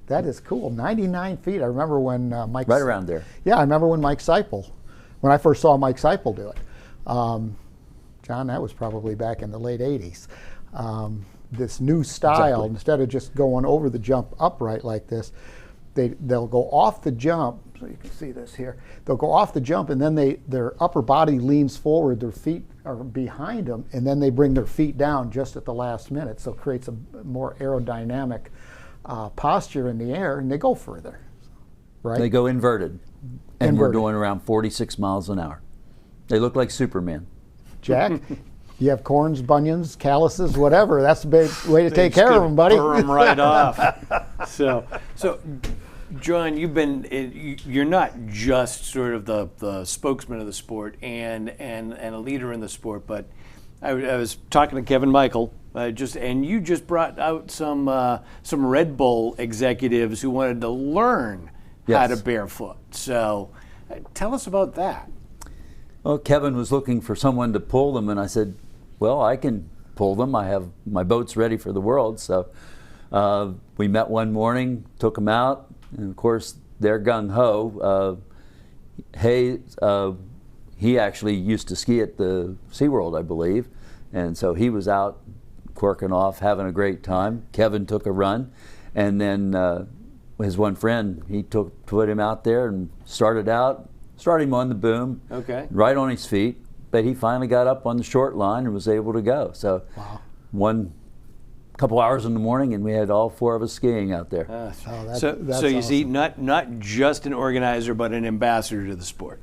that is cool. 99 feet. I remember when Mike... Right around there. Yeah, I remember when when I first saw Mike Seipel do it. John, that was probably back in the late 80s. This new style, instead of just going over the jump upright like this, they'll go off the jump, so you can see this here. They'll go off the jump, and then their upper body leans forward, their feet are behind them, and then they bring their feet down just at the last minute, so it creates a more aerodynamic posture in the air, and they go further, right? They go inverted, and we're doing around 46 miles an hour. They look like Superman. Jack, you have corns, bunions, calluses, whatever. That's the best way to take care of them, buddy. Burr them right off. So, John, you're not just sort of the spokesman of the sport and a leader in the sport, but I was talking to Kevin Michael, and you just brought out some Red Bull executives who wanted to learn how to barefoot. So, tell us about that. Well, Kevin was looking for someone to pull them, and I said, well, I can pull them. I have my boats ready for the world. So we met one morning, took them out, and of course, they're gung-ho. He actually used to ski at the SeaWorld, I believe, and so he was out quirking off, having a great time. Kevin took a run, and then his one friend, he put him out there and started him on the boom, right on his feet, but he finally got up on the short line and was able to go. So one couple hours in the morning, and we had all 4 of us skiing out there. So you awesome. See, not just an organizer, but an ambassador to the sport.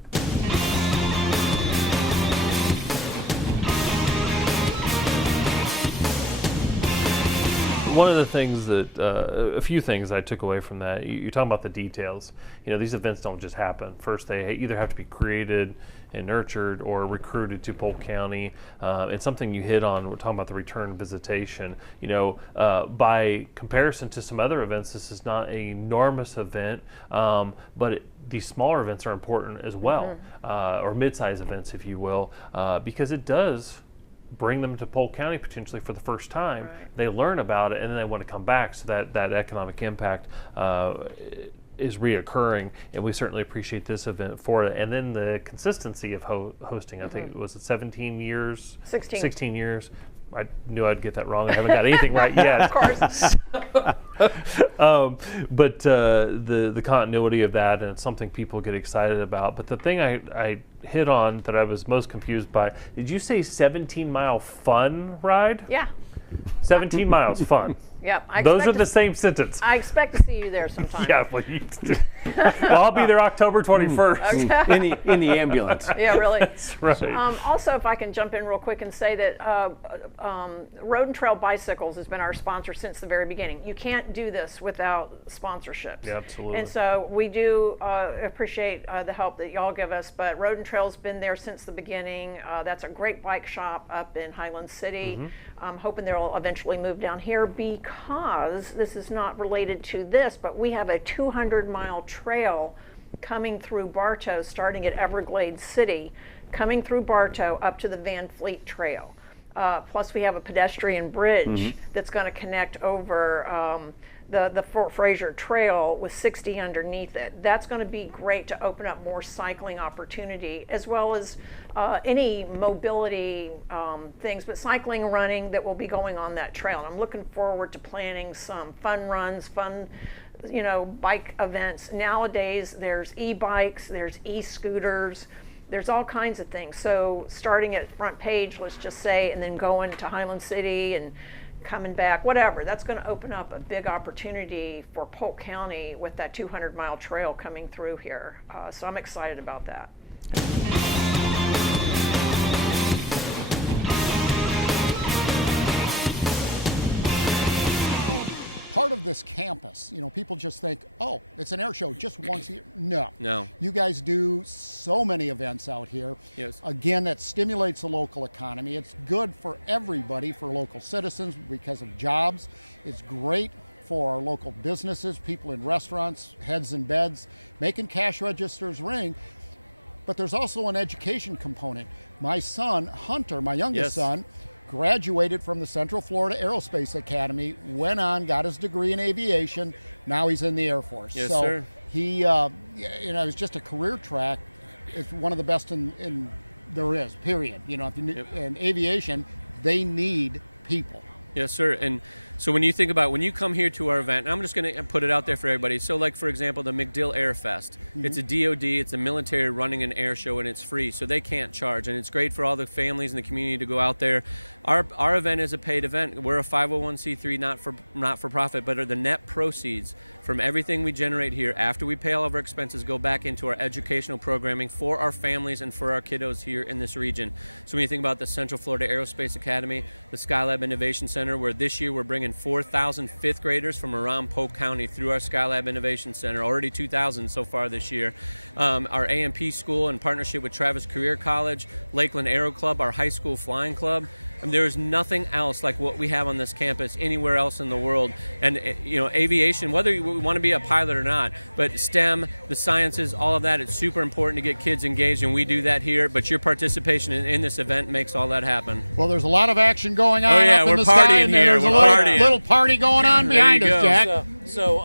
One of the things that, a few things I took away from that, you're talking about the details. These events don't just happen. First, they either have to be created and nurtured or recruited to Polk County. And something you hit on, we're talking about the return visitation. By comparison to some other events, this is not an enormous event, but these smaller events are important as well, or mid-size events, if you will, because it does bring them to Polk County potentially for the first time. Right. They learn about it and then they want to come back, so that economic impact is reoccurring, and we certainly appreciate this event for it. And then the consistency of hosting, I think, was it 17 years? 16 years. I knew I'd get that wrong. I haven't got anything right yet. Of course. But the continuity of that, and it's something people get excited about. But the thing I hit on that I was most confused by, did you say 17-mile fun ride? Yeah. 17 miles, fun. Yep. Those are the same sentence. I expect to see you there sometime. Yeah, please. Well, I'll be there October 21st. Okay. In the ambulance. Yeah, really. That's right. Also, if I can jump in real quick and say that Road and Trail Bicycles has been our sponsor since the very beginning. You can't do this without sponsorships. Yeah, absolutely. And so we do appreciate the help that y'all give us, but Road and Trail's been there since the beginning. That's a great bike shop up in Highland City. I'm hoping they'll eventually move down here because this is not related to this, but we have a 200-mile trail coming through Bartow, starting at Everglades City, coming through Bartow up to the Van Fleet Trail. Plus we have a pedestrian bridge that's going to connect over the Fort Fraser Trail with 60 underneath it. That's going to be great to open up more cycling opportunity, as well as any mobility things, but cycling and running that will be going on that trail. And I'm looking forward to planning some fun runs, bike events. Nowadays, there's e-bikes, there's e-scooters, there's all kinds of things. So starting at Front Page, let's just say, and then going to Highland City and coming back, whatever, that's going to open up a big opportunity for Polk County with that 200-mile trail coming through here. So I'm excited about that. Part of this campus, people just think, oh, it's an air show just once a year. No. You guys do so many events out here. Yes. Again, that stimulates the local economy. It's good for everybody, for local citizens because of jobs. It's great for our local businesses, people in restaurants, heads in beds, making cash registers ring. But there's also an education component. My son, Hunter, my youngest son, graduated from the Central Florida Aerospace Academy, went on, got his degree in aviation. Now he's in the Air Force. Yes, so sir. He, it's just a career track. It's one of the best in there is, period. In aviation, they need people. Yes, sir. And so when you think about, when you come here to our event, and I'm just going to put it out there for everybody. So like, for example, the MacDill Air Fest. It's a DOD, it's a military running an air show, and it's free, so they can't charge. And it's great for all the families in the community to go out there. Our event is a paid event. We're a 501c3, not for profit, but the net proceeds from everything we generate here after we pay all of our expenses go back into our educational programming for our families and for our kiddos here in this region. So when you think about the Central Florida Aerospace Academy, the Skylab Innovation Center, where this year we're bringing 4,000 fifth graders from around Polk County through our Skylab Innovation Center, already 2,000 so far this year. Our AMP school in partnership with Travis Career College, Lakeland Aero Club, our high school flying club. There is nothing else like what we have on this campus anywhere else in the world. And aviation, whether you want to be a pilot or not, but STEM, the sciences, all of that, it's super important to get kids engaged, and we do that here. But your participation in this event makes all that happen. Well, there's a lot of action going on. Oh yeah, up in we're the sky, partying and here. There's We're a little party going on behind us, Jack. So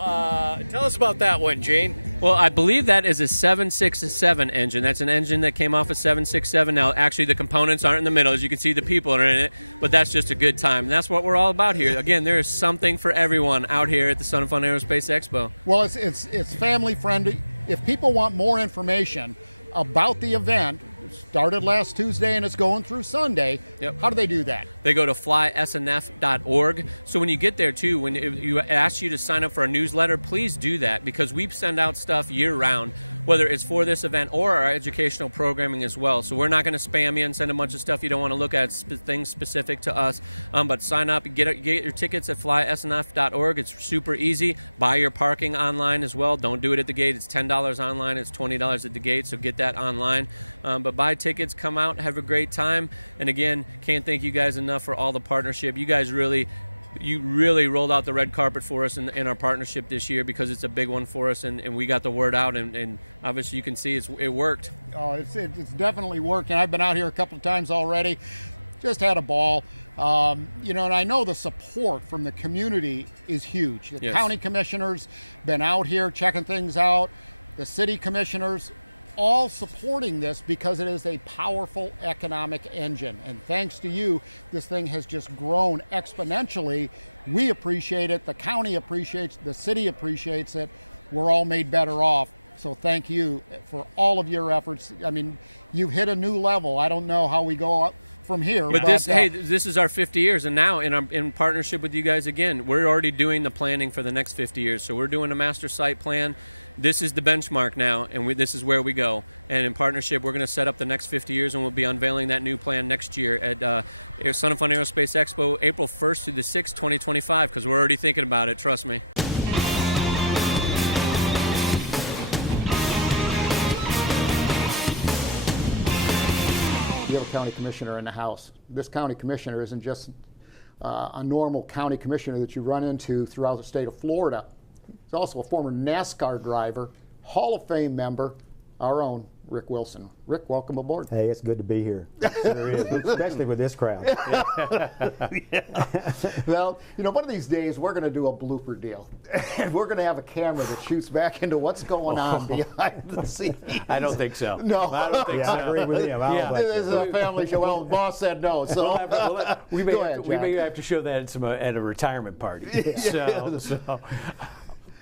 tell us about that one, Jane. Well, I believe that is a 767 engine. That's an engine that came off a 767. Now, actually, the components aren't in the middle. As you can see, the people are in it, but that's just a good time. And that's what we're all about here. Again, there is something for everyone out here at the Sun and Fun Aerospace Expo. Well, it's family friendly. If people want more information about the event, started last Tuesday and it's going through Sunday. How do they do that? They go to flysnf.org. So when you get there too, when you ask you to sign up for a newsletter, please do that, because we send out stuff year round, whether it's for this event or our educational programming as well. So we're not going to spam you and send a bunch of stuff you don't want to look at, things specific to us. But sign up, get your tickets at flysnf.org. It's super easy. Buy your parking online as well. Don't do it at the gate. It's $10 online. It's $20 at the gate. So get that online. But buy tickets, come out, have a great time. And again, can't thank you guys enough for all the partnership. You guys really rolled out the red carpet for us in our partnership this year, because it's a big one for us, and we got the word out, and obviously you can see it worked. Oh, it's definitely working. I've been out here a couple of times already. Just had a ball. And I know the support from the community is huge. The county commissioners been out here checking things out. The city commissioners, all supporting this because it is a powerful economic engine. And thanks to you, this thing has just grown exponentially. We appreciate it, the county appreciates it, the city appreciates it. We're all made better off. So thank you for all of your efforts. I mean, you've hit a new level. I don't know how we go up from here. But this is our 50 years, and now in partnership with you guys again, we're already doing the planning for the next 50 years. So we're doing a master site plan. This is the benchmark now, and this is where we go. And in partnership, we're going to set up the next 50 years, and we'll be unveiling that new plan next year at Sun and Fun Aerospace Expo, April 1st through the 6th, 2025, because we're already thinking about it, trust me. You have a county commissioner in the House. This county commissioner isn't just a normal county commissioner that you run into throughout the state of Florida. He's also a former NASCAR driver, Hall of Fame member, our own Rick Wilson. Rick, welcome aboard. Hey, it's good to be here. Sure is, especially with this crowd. Well, one of these days we're going to do a blooper deal. And we're going to have a camera that shoots back into what's going on behind the scenes. I don't think so. No. I don't think so. I agree with him. This is a family show. Well, the boss said no. So we may have to show that at a retirement party. So,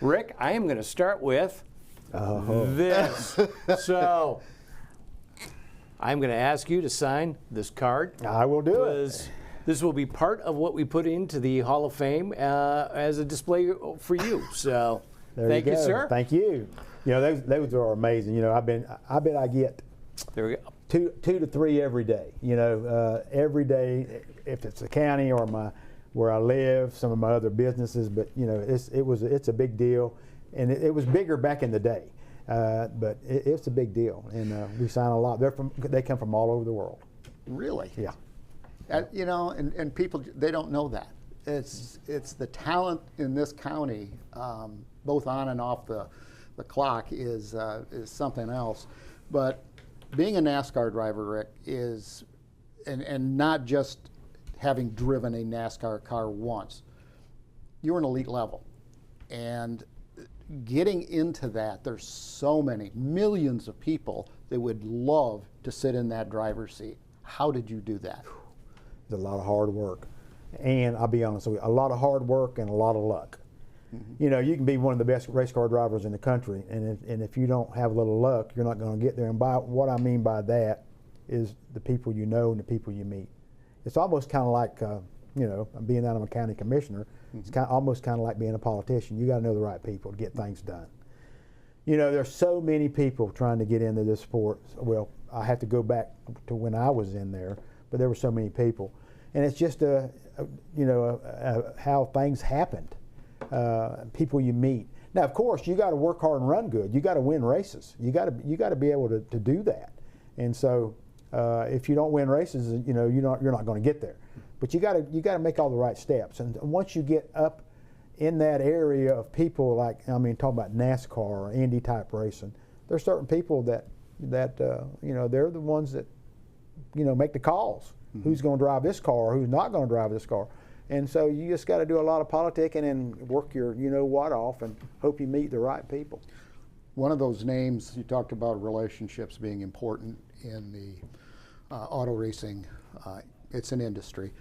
Rick, I am going to start with this. So, I'm going to ask you to sign this card. I will do it. This will be part of what we put into the Hall of Fame as a display for you. So, thank you, sir. Thank you. Those are amazing. I bet I get there we go. two to three every day. Every day, if it's the county or where I live, some of my other businesses. But it's a big deal, and it was bigger back in the day. But it's a big deal, and we sign a lot. They come from all over the world. Really? Yeah. And people, they don't know that. It's the talent in this county, both on and off the clock, is something else. But being a NASCAR driver, Rick, is, and not just having driven a NASCAR car once, you're an elite level. And getting into that, there's so many, millions of people that would love to sit in that driver's seat. How did you do that? It's a lot of hard work. And I'll be honest with you, a lot of hard work and a lot of luck. Mm-hmm. You can be one of the best race car drivers in the country, and if you don't have a little luck, you're not going to get there. And what I mean by that is the people you know and the people you meet. It's almost kind of like, being out of a county commissioner, it's almost kind of like being a politician. You got to know the right people to get things done. There's so many people trying to get into this sport. Well, I have to go back to when I was in there, but there were so many people. And it's just, how things happened, people you meet. Now, of course, you got to work hard and run good. You got to win races. You got to be able to do that. And so, if you don't win races, you're not going to get there. But you got to make all the right steps. And once you get up in that area of people talking about NASCAR or Indy type racing, there's certain people that they're the ones that make the calls. Mm-hmm. Who's going to drive this car? Who's not going to drive this car? And so you just got to do a lot of politicking and work your what off and hope you meet the right people. One of those names you talked about, relationships being important in the auto racing. It's an industry.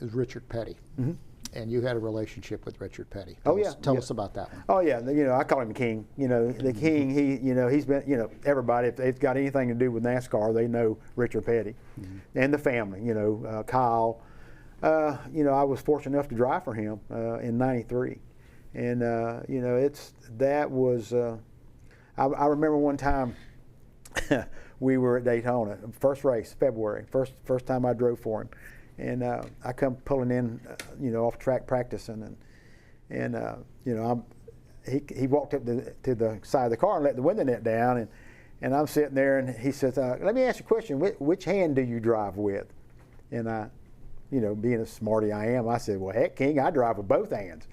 Is Richard Petty. Mm-hmm. And you had a relationship with Richard Petty. Tell us about that one. Oh yeah, I call him the King. The King. He's been. Everybody, if they've got anything to do with NASCAR, they know Richard Petty, and the family. Kyle. I was fortunate enough to drive for him in '93, and that was. I remember one time we were at Daytona, first race, February, first time I drove for him. And I come pulling in, off track practicing, and he walked up to the side of the car and let the window net down, and I'm sitting there, and he says, "Let me ask you a question. Which hand do you drive with?" And I, being a smarty I am, I said, "Well, heck, King, I drive with both hands."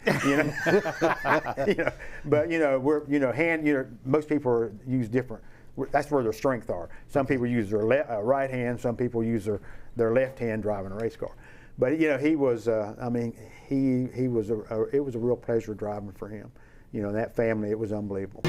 But most people use different. That's where their strengths are. Some people use their right hand. Some people use their left hand driving a race car. But he was. He was. It was a real pleasure driving for him. That family. It was unbelievable.